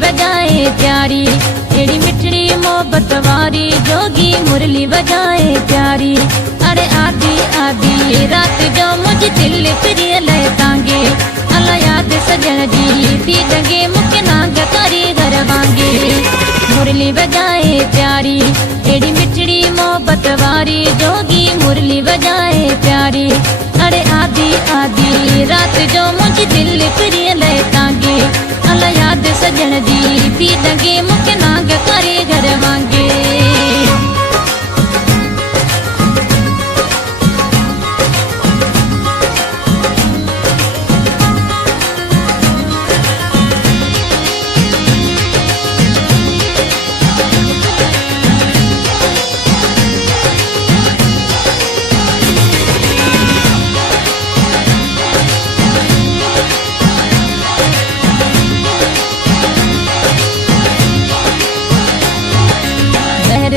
बजाए प्यारी, एड़ी मिठड़ी मोहब्बत वारी, जोगी मुरली बजाए प्यारी। अरे आधी आधी रात जो मुझ दिल प्रिय लय तांगे, अला याद सजन जी थी जगे मुख नाग करी घर वांगे। मुरली बजाए प्यारी, एड़ी मिठड़ी मोहब्बत वारी, जोगी मुरली बजाए प्यारी। अरे आधी आधी रात जो मुझ दिल प्रिय लय तांगे, अला याद सजन जी थी जगे मुख नाग करी घर वांगे।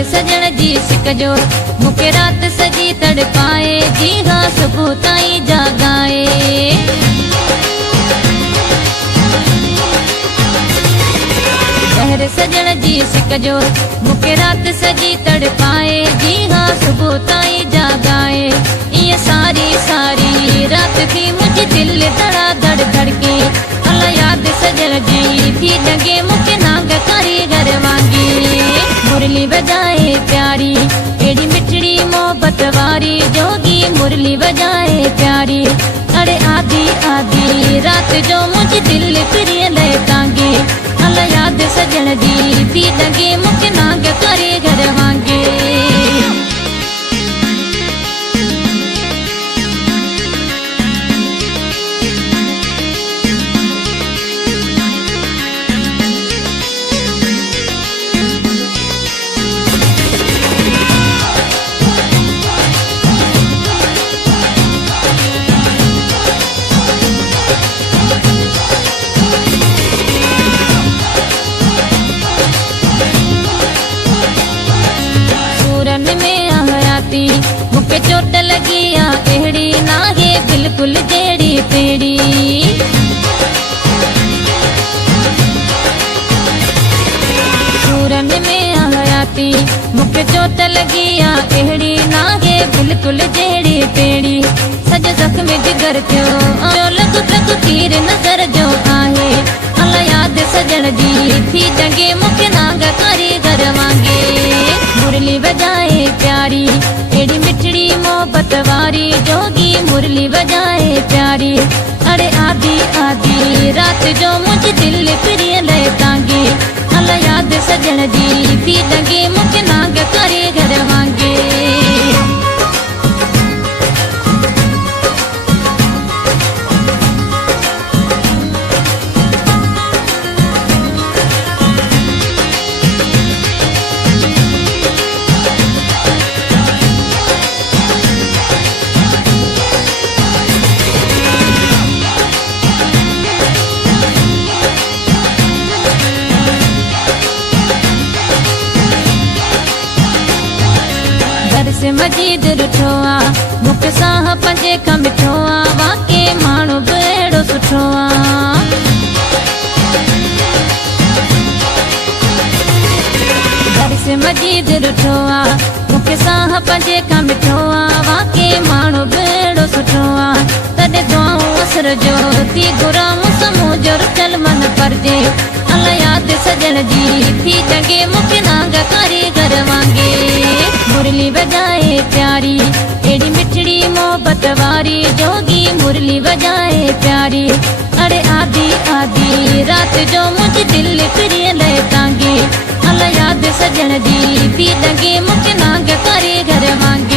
सजन जी सिक जो मुके रात सजी तड़पाए, जी हाँ सुबह ताई जागाए। सजन जी सिक जो मुके रात सजी तड़पाए, जी हाँ सुबह ताई जागाए। ये सारी सारी रात थी मुझे दिल धड़ा धड़ धड़के, अला याद सजन जी थी जगे मुके नाग करी घर वांगी। मुरली बजाए प्यारी, एड़ी मिठड़ी मोहब्बत वारी, जोगी मुरली बजाए प्यारी। अरे आधी आधी रात जो मुझे दिल प्रिय लय तांगे, अला याद सजन जी थी जगे मुख नाग करे घर वांगे। मुके चोट लगी आ एड़ी नाहे बिल्कुल जेड़ी पेड़ी। सूरन में आयाती मुके चोट लगी आ एड़ी नाहे बिल्कुल जेड़ी पेड़ी। सज जख्म जिगर थियो जो लग लग तीर नजर जो आहे, अला याद सजन जी थी जगे मुख नाग करी घर वांगे। मुरली बजाए प्यारी, एड़ी मिठड़ी मोहब्बत वारी, जोगी मुरली बजाए प्यारी। अरे आधी आधी रात जो मुझ दिल प्रिय लय तांगे, अला याद सजन जी थी जगे मुख नाग करे घर वांगे। से मजीद रुठोआ मुख साह पंजे खां मिठोआ, वाके माण्हू बि अहिड़ो सुठो आ। घर से मजीद रुठोआ मुख साह पंजे खां मिठोआ, वाके माण्हू बि अहिड़ो सुठो आ। तॾहिं दुआऊं असर जो थी घुराऊं समूह जो रुचल मन परजे, अला याद सजन जी थी जगे मुख नाग करी घर वांगे। मुरली बजाए प्यारी, एड़ी मिठड़ी मोहब्बत वारी, जोगी मुरली बजाए प्यारी। अरे आधी आधी रात जो मुझ दिल प्रिय लय तांगे, अला याद सजन जी थी जगे मुख नाग करे घर वांगे।